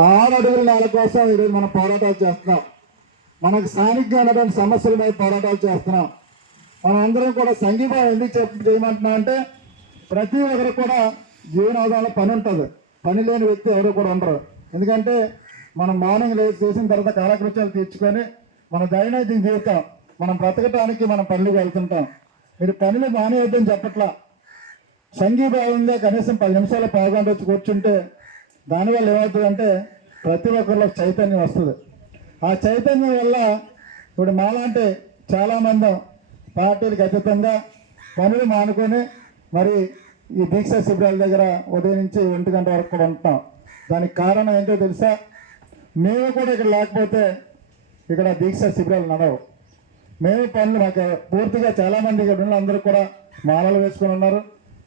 ఆరు అడుగుల నేల కోసం ఈరోజు మనం పోరాటాలు చేస్తున్నాం. మనకు స్థానికంగా ఉన్నటువంటి సమస్యల మీద పోరాటాలు చేస్తున్నాం. మనం అందరం కూడా సంఘీభావం ఎందుకు చెప్ చేయమంటున్నాం అంటే ప్రతి ఒక్కరు కూడా జీవనాధారంలో పని ఉంటుంది. పని లేని వ్యక్తి ఎవరు కూడా ఉండరు. ఎందుకంటే మనం మార్నింగ్ లేదు చేసిన తర్వాత కాలకృత్యాలు తీర్చుకొని మన దైనందిన జీవితం మనం బ్రతకటానికి మనం పనులకు వెళ్తుంటాం. మీరు పనులు మానేయద్దని చెప్పట్లా. సంఘీభావంగా కనీసం పది నిమిషాలు పాల్గొంట వచ్చి కూర్చుంటే దానివల్ల ఏమవుతుందంటే ప్రతి ఒక్కరిలో చైతన్యం వస్తుంది. ఆ చైతన్యం వల్ల ఇప్పుడు మాలాంటి చాలామంది పార్టీలకు అతీతంగా పనులు మానుకొని మరి ఈ దీక్ష శిబిరాల దగ్గర ఉదయం నుంచి ఒంటి గంట వరకు కూడా ఉంటాం. దానికి కారణం ఏంటో తెలుసా? మేము కూడా ఇక్కడ లేకపోతే ఇక్కడ దీక్ష శిబిరాలు నడవు. మేము పనులు మాకు పూర్తిగా చాలామంది ఇక్కడ ఉన్న అందరూ కూడా మాలలు వేసుకొని ఉన్నారు.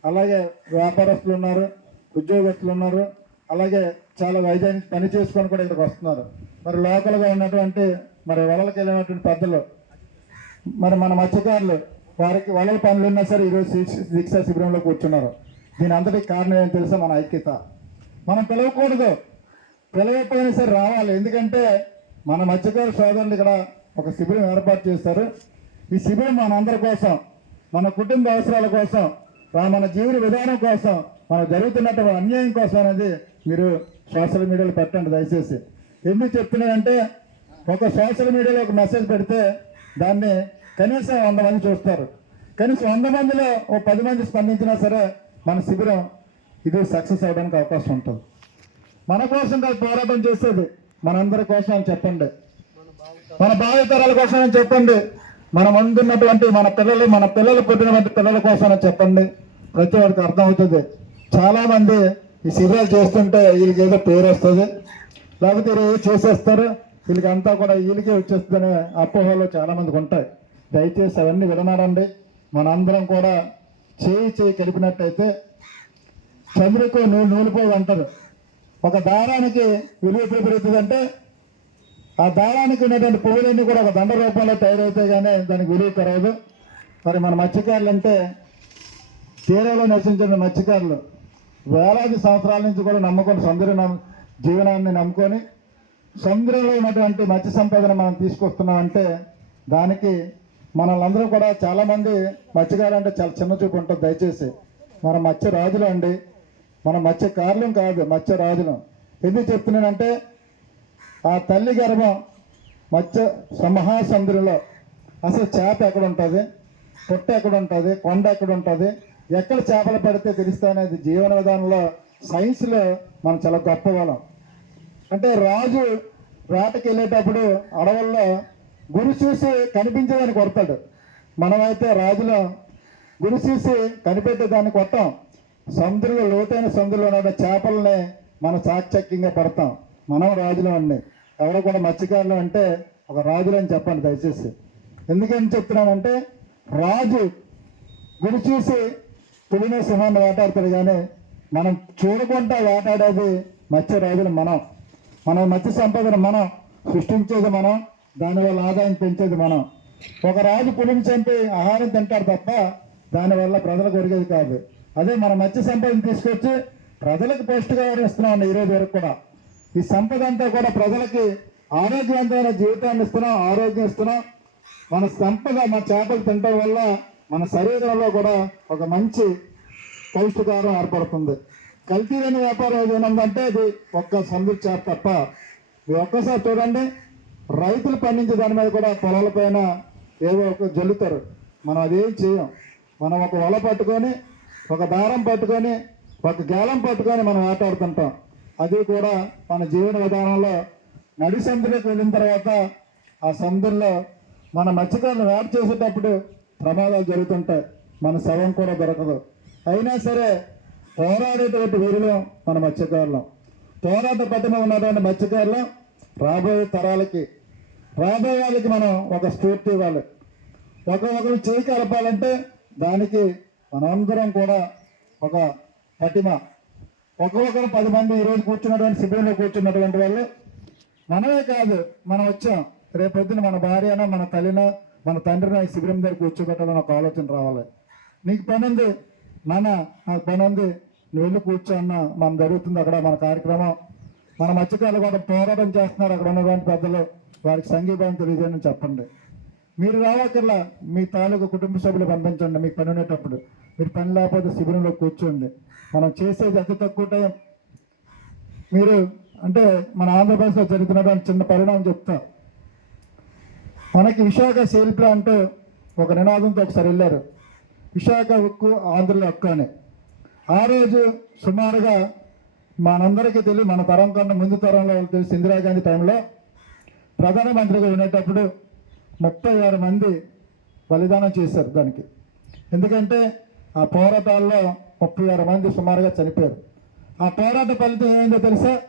అలాగే వ్యాపారస్తులు ఉన్నారు ఉద్యోగస్తులు ఉన్నారు. అలాగే చాలా వైద్యాన్ని పని చేసుకొని కూడా ఇక్కడికి వస్తున్నారు. మరి లోకల్గా ఉన్నటువంటి మరి వలలకు వెళ్ళినటువంటి పెద్దలు మరి మన మత్స్యకారులు వారికి వలల పనులు ఉన్నా సరే ఈరోజు శిక్ష- దీక్షా శిబిరంలో కూర్చున్నారు. దీని అంతటికి కారణం ఏం తెలుసా? మన ఐక్యత. మనం పిలవకూడదు. పిలవకపోయినా సరే రావాలి. ఎందుకంటే మన మత్స్యకారు సోదరులు ఇక్కడ ఒక శిబిరం ఏర్పాటు చేస్తారు. ఈ శిబిరం మనందరి కోసం మన కుటుంబ అవసరాల కోసం రా- మన జీవన విధానం కోసం మనకు జరుగుతున్నటువంటి అన్యాయం కోసం అనేది మీరు సోషల్ మీడియాలో పెట్టండి దయచేసి. ఎందుకు చెప్తున్నానంటే ఒక సోషల్ మీడియాలో ఒక మెసేజ్ పెడితే దాన్ని కనీసం వంద మంది చూస్తారు. కనీసం వంద మందిలో ఓ పది మంది స్పందించినా సరే మన శిబిరం ఇది సక్సెస్ అవడానికి అవకాశం ఉంటుంది. మన కోసం కాదు పోరాటం చేసేది మనందరి కోసం అని చెప్పండి. మన భావితరాల కోసం అని చెప్పండి. మనం అందున్నటువంటి మన పిల్లలు మన పిల్లలు పుట్టినటువంటి పిల్లల కోసం అని చెప్పండి. ప్రతి ఒక్కరికి అర్థమవుతుంది. చాలామంది చాలా మంది ఈ సీరియల్ చేస్తుంటే వీళ్ళకి ఏదో పేరు వస్తుంది. లేకపోతే వీళ్ళు ఏదో చేసేస్తారు. వీళ్ళకి అంతా కూడా వీళ్ళకే వచ్చేస్తుందనే అపోహలు చాలా మందికి ఉంటాయి. దయచేసి అవన్నీ విడనాడండి. మనందరం కూడా చేయి చేయి కలిపినట్టయితే చంద్రుకు నూనె నూలిపోయి అంటారు. ఒక దారానికి విలువ పెరుగుతుందంటే ఆ దారానికి ఉన్నటువంటి పువ్వులన్నీ కూడా ఒక దండ రూపంలో తయారైతే కానీ దానికి విలువ పెరగదు మరి మన మత్స్యకారులు అంటే తీరంలో నివసించిన మత్స్యకారులు. వేలాది సంవత్సరాల నుంచి కూడా నమ్ముకొని సముద్ర జీవనాన్ని నమ్ముకొని సముద్రంలో ఉన్నటువంటి మత్స్య సంపదను మనం తీసుకొస్తున్నామంటే దానికి మనల్ని అందరూ కూడా చాలామంది మత్స్యకారులు అంటే చాలా చిన్న చూపు ఉంటుంది దయచేసి. మన మత్స్య రాజులు అండి. మన మత్స్యకారులం కాదు మత్స్య రాజులం. ఎందుకు చెప్తున్నానంటే ఆ తల్లి గర్భం మత్స్య మహాసముద్రంలో అసలు చేప ఎక్కడ ఉంటుంది? పుట్ట ఎక్కడ ఉంటుంది? కొండ ఎక్కడ ఉంటుంది? ఎక్కడ చేపలు పడితే తెలుస్తాననేది జీవన విధానంలో సైన్స్లో మనం చాలా గొప్ప వాళ్ళం అంటే రాజు వేటకి వెళ్ళేటప్పుడు అడవుల్లో గురి చూసి కనిపించేదాన్ని కొడతాడు. మనమైతే రాజులో గురి చూసి కనిపెట్టేదాన్ని కొట్టాం. సముద్రంలో లోతైన సముద్రంలో ఉన్న చేపలని మనం చాకచక్యంగా పడతాం. మనం రాజులు అన్ని. ఎవరు కూడా మత్స్యకారులు అంటే ఒక రాజులు అని చెప్పండి దయచేసి. ఎందుకని చెప్తున్నానంటే రాజు గురి చూసి పులిని సింహాన్ని వేటాడతాడు కానీ మనం చూడకుండా వేటాడేది మత్స్య రాజులు మనం. మన మత్స్య సంపదను మనం సృష్టించేది మనం దానివల్ల ఆదాయం పెంచేది మనం. ఒక రాజు పులిని చంపి ఆహారం తింటాడు తప్ప దానివల్ల ప్రజలకు ఒరిగేది కాదు. అదే మన మత్స్య సంపదను తీసుకొచ్చి ప్రజలకు పోస్టుగా ఇస్తున్నాం ఈ ఈరోజు వరకు కూడా. ఈ సంపద అంతా కూడా ప్రజలకి ఆరోగ్యవంతమైన జీవితాన్ని ఇస్తున్నాం ఆరోగ్యం ఇస్తున్నాం. మన సంపద మన చేపలు తినడం వల్ల మన శరీరంలో కూడా ఒక మంచి పౌష్టికారం ఏర్పడుతుంది. కల్తీ లేని వ్యాపారం ఏది ఉన్నదంటే అది ఒక్క సందు చేప తప్ప మీరు ఒక్కసారి చూడండి రైతులు పండించే దాని మీద కూడా పొలాలపైన ఏవో ఒక జల్లుతారు. మనం అదేం చేయం? మనం ఒక వల పట్టుకొని ఒక దారం పట్టుకొని ఒక గేలం పట్టుకొని మనం వేటాడుతుంటాం. అది కూడా మన జీవన విధానంలో నడి సముద్రంలోకి వెళ్ళిన తర్వాత ఆ సందుల్లో మన మత్స్యకారులు వేట చేసేటప్పుడు ప్రమాదాలు జరుగుతుంటాయి మన శవం కూడా దొరకదు. అయినా సరే పోరాడేటువంటి వీరులు మన మత్స్యకారులం. పోరాట పట్టున ఉన్నటువంటి మత్స్యకారులం రాబోయే తరాలకి రాబోయే వాళ్ళకి మనం ఒక స్ఫూర్తి ఇవ్వాలి. ఒకరు చేయి కలపాలంటే దానికి మనందరం కూడా ఒక పటిమ ఒక్కొక్కరు పది మంది ఈరోజు కూర్చున్నటువంటి శిబిరంలో కూర్చున్నటువంటి వాళ్ళు మనమే కాదు మనం వచ్చాం. రేపొద్దున మన భార్యన మన తల్లిన మన తండ్రిని ఈ శిబిరం దగ్గర కూర్చోబెట్టాలని ఒక ఆలోచన రావాలి. నీకు పని ఉంది. నాన్న నాకు పని ఉంది. నువ్వు వెళ్ళి కూర్చో అన్న మనం జరుగుతుంది అక్కడ మన కార్యక్రమం. మన మత్స్యకారులు కూడా పోరాటం చేస్తున్నారు అక్కడ ఉన్నటువంటి పెద్దలు. వారికి సంఘీభావం తెలియజేయని చెప్పండి. మీరు రావక్కర్లా మీ తాలూకు కుటుంబ సభ్యులు పంపించండి. మీకు పని ఉండేటప్పుడు మీరు పని లేకపోతే శిబిరంలో కూర్చోండి. మనం చేసేది అతి తక్కువ టైం. మీరు అంటే మన ఆంధ్రప్రదేశ్లో జరుగుతున్నటువంటి చిన్న పరిణామం చెప్తాం. మనకి విశాఖ సేల్ ప్లాంట్ ఒక నినాదంతో ఒకసారి వెళ్ళారు. విశాఖ ఉక్కు ఆంధ్రుల హక్కు అని ఆ రోజు సుమారుగా మనందరికీ తెలియదు మన తరం కన్నా ముందు తరంలో తెలిసి ఇందిరాగాంధీ టైంలో ప్రధానమంత్రిగా ఉండేటప్పుడు ముప్పై ఆరు మంది బలిదానం చేశారు దానికి. ఎందుకంటే ఆ పోరాటాల్లో ముప్పై ఆరు మంది సుమారుగా చనిపోయారు. ఆ పోరాట ఫలితం ఏమైందో తెలుసా?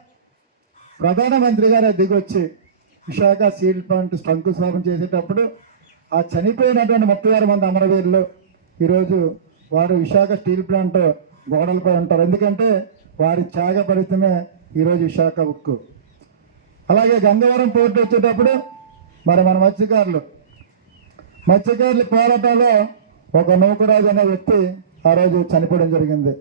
ప్రధానమంత్రి గారు దిగొచ్చి విశాఖ స్టీల్ ప్లాంట్ శంకుస్థాపన చేసేటప్పుడు ఆ చనిపోయినటువంటి ముప్పై ఆరు మంది అమరవీరులు ఈరోజు వారు విశాఖ స్టీల్ ప్లాంట్ గోడలపై ఉంటారు. ఎందుకంటే వారి త్యాగ ఫలితమే ఈరోజు విశాఖ ఉక్కు. అలాగే గంగవరం పోర్టు వచ్చేటప్పుడు మరి మన మత్స్యకారులు. మత్స్యకారుల పోరాటంలో ఒక నౌకరాజు అనే వ్యక్తి ఆ రోజు చనిపోవడం జరిగింది.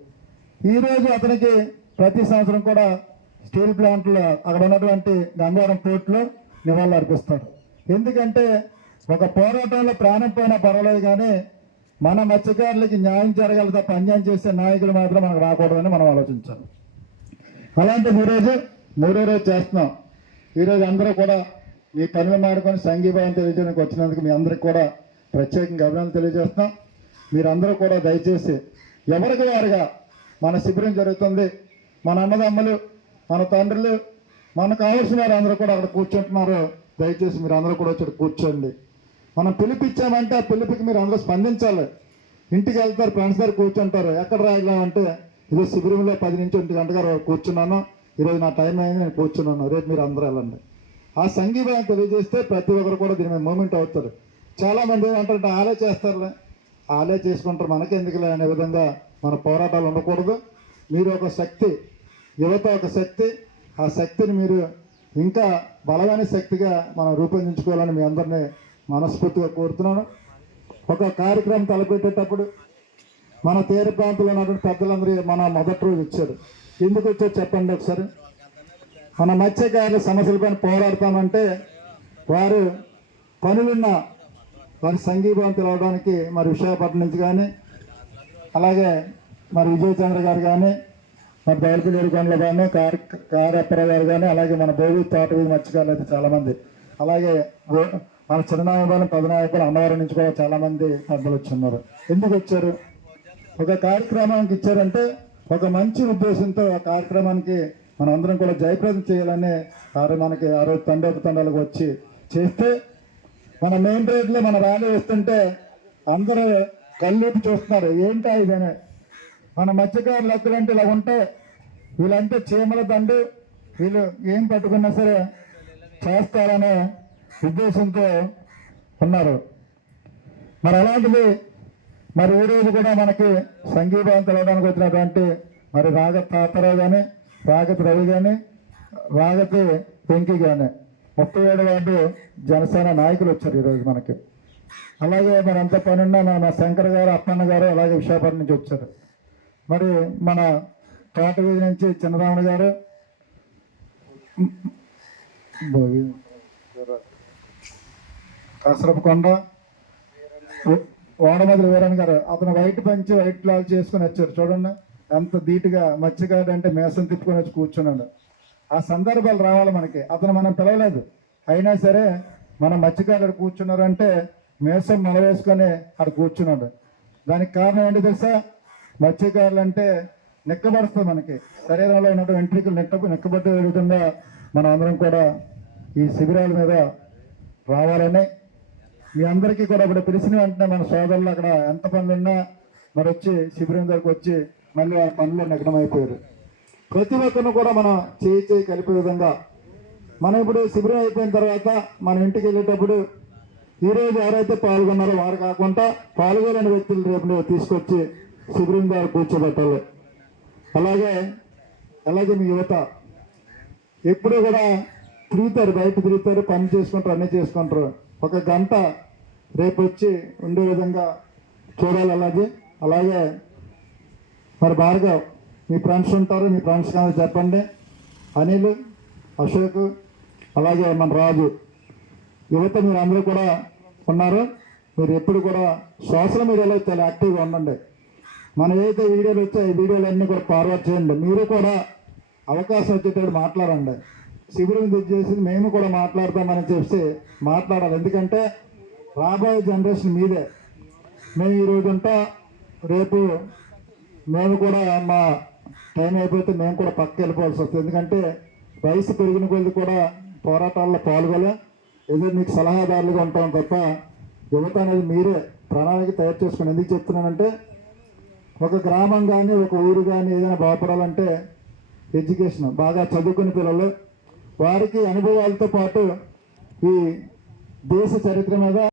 ఈ రోజు అతనికి ప్రతి సంవత్సరం కూడా స్టీల్ ప్లాంట్లో అక్కడ ఉన్నటువంటి గంగవరం పోర్టులో నివాళులర్పిస్తారు ఎందుకంటే ఒక పోరాటంలో ప్రాణం పోయినా పర్వాలేదు కానీ మన మత్స్యకారులకి న్యాయం జరగాలి తప్ప అన్యాయం చేసే నాయకులు మాత్రం మనకు రాకూడదని మనం ఆలోచించాలి. అలాంటి ఈరోజు మూడో రోజు చేస్తున్నాం. ఈరోజు అందరూ కూడా మీ పనులు మాడుకొని సంఘీభావం తెలియజేయడానికి వచ్చినందుకు మీ అందరికి కూడా ప్రత్యేకంగా అభినందన తెలియజేస్తున్నాం. మీరందరూ కూడా దయచేసి ఎవరికి వారుగా మన శిబిరం జరుగుతుంది మన అన్నదమ్ములు మన తండ్రులు మనకు కావాల్సిన వారు అందరూ కూడా అక్కడ కూర్చుంటున్నారు. దయచేసి మీరు అందరూ కూడా వచ్చి కూర్చోండి. మనం పిలిపించామంటే ఆ పిలుపుకి మీరు అందరూ స్పందించాలి. ఇంటికి వెళ్తారు ఫ్రెండ్స్ దగ్గర కూర్చుంటారు. ఎక్కడ రాయగలమంటే ఇదే శిబిరంలో పది నుంచి ఒంటి గంట గారు కూర్చున్నాను. ఈరోజు నా టైం అయింది నేను కూర్చున్నాను. రేపు మీరు అందరూ వెళ్ళండి. ఆ సంఘీభావం తెలియజేస్తే ప్రతి ఒక్కరు కూడా దీని మీద మూమెంట్ అవుతారు. చాలామంది ఏమంటారంటే ఆలే చేస్తారులే. ఆలే చేసుకుంటారు మనకి ఎందుకులే అనే విధంగా మన పోరాటాలు ఉండకూడదు. మీరు ఒక శక్తి యువత ఒక శక్తి ఆ శక్తిని మీరు ఇంకా బలమైన శక్తిగా మనం రూపొందించుకోవాలని మీ అందరినీ మనస్ఫూర్తిగా కోరుతున్నాను. ఒక కార్యక్రమం తలపెట్టేటప్పుడు మన తీర ప్రాంతంలో ఉన్నటువంటి పెద్దలందరూ మన మొదటి రోజు వచ్చారు. ఎందుకు వచ్చారు చెప్పండి ఒకసారి. మన మత్స్యకారుల సమస్యలపైన పోరాడతామంటే వారు పనులున్న వారి సంఘీభావం తెలవడానికి మరి విశాఖపట్నం నుంచి కానీ అలాగే మరి విజయచంద్ర గారు కానీ మన బయలుపల్లి ఏడుకొండలు కానీ కార్ కారప్పరావు గారు కానీ అలాగే మన భోగి తోటవీధి మత్స్యకారులు అయితే చాలామంది. అలాగే మన చిరునాయకులు పదనాయకులు అన్నవారి నుంచి కూడా చాలామంది పెద్దలు వచ్చిన్నారు. ఎందుకు వచ్చారు? ఒక కార్యక్రమానికి ఇచ్చారంటే ఒక మంచి ఉద్దేశంతో ఆ కార్యక్రమానికి మనం అందరం కూడా జయప్రదం చేయాలని వారు మనకి ఆ రోజు తండ్రి తండ్రులకు వచ్చి చేస్తే మన మెయిన్ రోడ్లో మన ర్యాలీ వస్తుంటే అందరూ కళ్ళూపి చూస్తున్నారు. ఏంటా ఇదనే? మన మత్స్యకారులు ఎక్కడంటే ఇలా ఉంటే వీళ్ళంటే చీమల దండు వీళ్ళు ఏం పట్టుకున్నా సరే చేస్తారనే ఉద్దేశంతో ఉన్నారు. మరి అలాంటిది మరి ఈ రోజు కూడా మనకి సంగీతం తెలవడానికి వచ్చినటువంటి మరి రాగత్ తాతారావు కానీ రాగత్ రవి కానీ రాగతి వెంకీ కానీ ముప్పై ఏడు వార్డు జనసేన నాయకులు వచ్చారు ఈరోజు మనకి. అలాగే మరి అంత పని ఉన్న మన శంకర్ గారు అప్పన్న గారు అలాగే విశాఖపట్నం నుంచి వచ్చారు. మరి మన తోటవీధి నుంచి చిన్నరాముడు గారు కాసరపు కొండ. వీరన్ గారు అతను వైట్ పంచి వైట్ క్లాత్ చేసుకుని వచ్చారు. చూడండి ఎంత ధీటుగా మత్స్యకారుడు అంటే మేసం తిప్పుకొని వచ్చి కూర్చున్నాడు. ఆ సందర్భాలు రావాలి మనకి. అతను మనం పిలవలేదు. అయినా సరే మన మత్స్యకారుడు కూర్చున్నారంటే మేసం నిలవేసుకొని అక్కడ కూర్చున్నాడు. దానికి కారణం ఏంటి తెలుసా? మత్స్యకారులు అంటే నెక్కబడుస్తుంది మనకి. శరీరంలో ఉన్నటువంటి వెంట్రికలు నెక్క నెక్కబట్టే విధంగా మనం అందరం కూడా ఈ శిబిరాల మీద రావాలని మీ అందరికీ కూడా ఇప్పుడు పిలిచిన వెంటనే మన సోదరులు అక్కడ ఎంత పనులు ఉన్నా మరి వచ్చి శిబిరం దగ్గరకు వచ్చి మళ్ళీ ఆ పనులు నగ్నమైపోయారు ప్రతి ఒక్కరిని కూడా మనం చేయి చేయి కలిపే విధంగా మనం ఇప్పుడు శిబిరం అయిపోయిన తర్వాత మన ఇంటికి వెళ్ళేటప్పుడు ఈ రోజు ఎవరైతే పాల్గొన్నారో వారు కాకుండా పాల్గొనని వ్యక్తులు రేపు తీసుకొచ్చి శిబిరం ద్వారా కూర్చోబెట్టాలి. అలాగే అలాగే మీ యువత ఎప్పుడు కూడా తిరుగుతారు బయట తిరుగుతారు పని చేసుకుంటారు అన్నీ చేసుకుంటారు. ఒక గంట రేపు వచ్చి ఉండే విధంగా చూడాలి అలాగే. అలాగే మరి భార్గవ్ మీ ఫ్రెండ్స్ ఉంటారు మీ ఫ్రెండ్స్ కానీ చెప్పండి? అనిల్ అశోక్ అలాగే మన రాజు. యువత మీరు అందరూ కూడా ఉన్నారు. మీరు ఎప్పుడు కూడా సోషల్ మీడియాలో చాలా యాక్టివ్గా ఉండండి. మనం ఏదైతే వీడియోలు వచ్చాయి వీడియోలు అన్నీ కూడా ఫార్వర్డ్ చేయండి. మీరు కూడా అవకాశం వచ్చేటప్పుడు మాట్లాడండి. శిబిరం తెచ్చేసి మేము కూడా మాట్లాడతామని చెప్పి మాట్లాడాలి. ఎందుకంటే రాబోయే జనరేషన్ మీదే. మేము ఈ ఉంటా రేపు మేము కూడా మా టైం అయిపోతే మేము కూడా పక్క వెళ్ళిపోవాల్సి వస్తుంది. ఎందుకంటే వయసు పెరిగిన కొద్ది కూడా పోరాటాల్లో పాల్గొలే. ఏదో మీకు సలహాదారులుగా ఉంటాం తప్ప యువత అనేది మీరే. ప్రణాళిక తయారు చేసుకుని ఎందుకు చెప్తున్నానంటే ఒక గ్రామం కానీ ఒక ఊరు కానీ ఏదైనా బాగుపడాలంటే ఎడ్యుకేషన్ బాగా చదువుకునే పిల్లలు వారికి అనుభవాలతో పాటు ఈ దేశ చరిత్ర మీద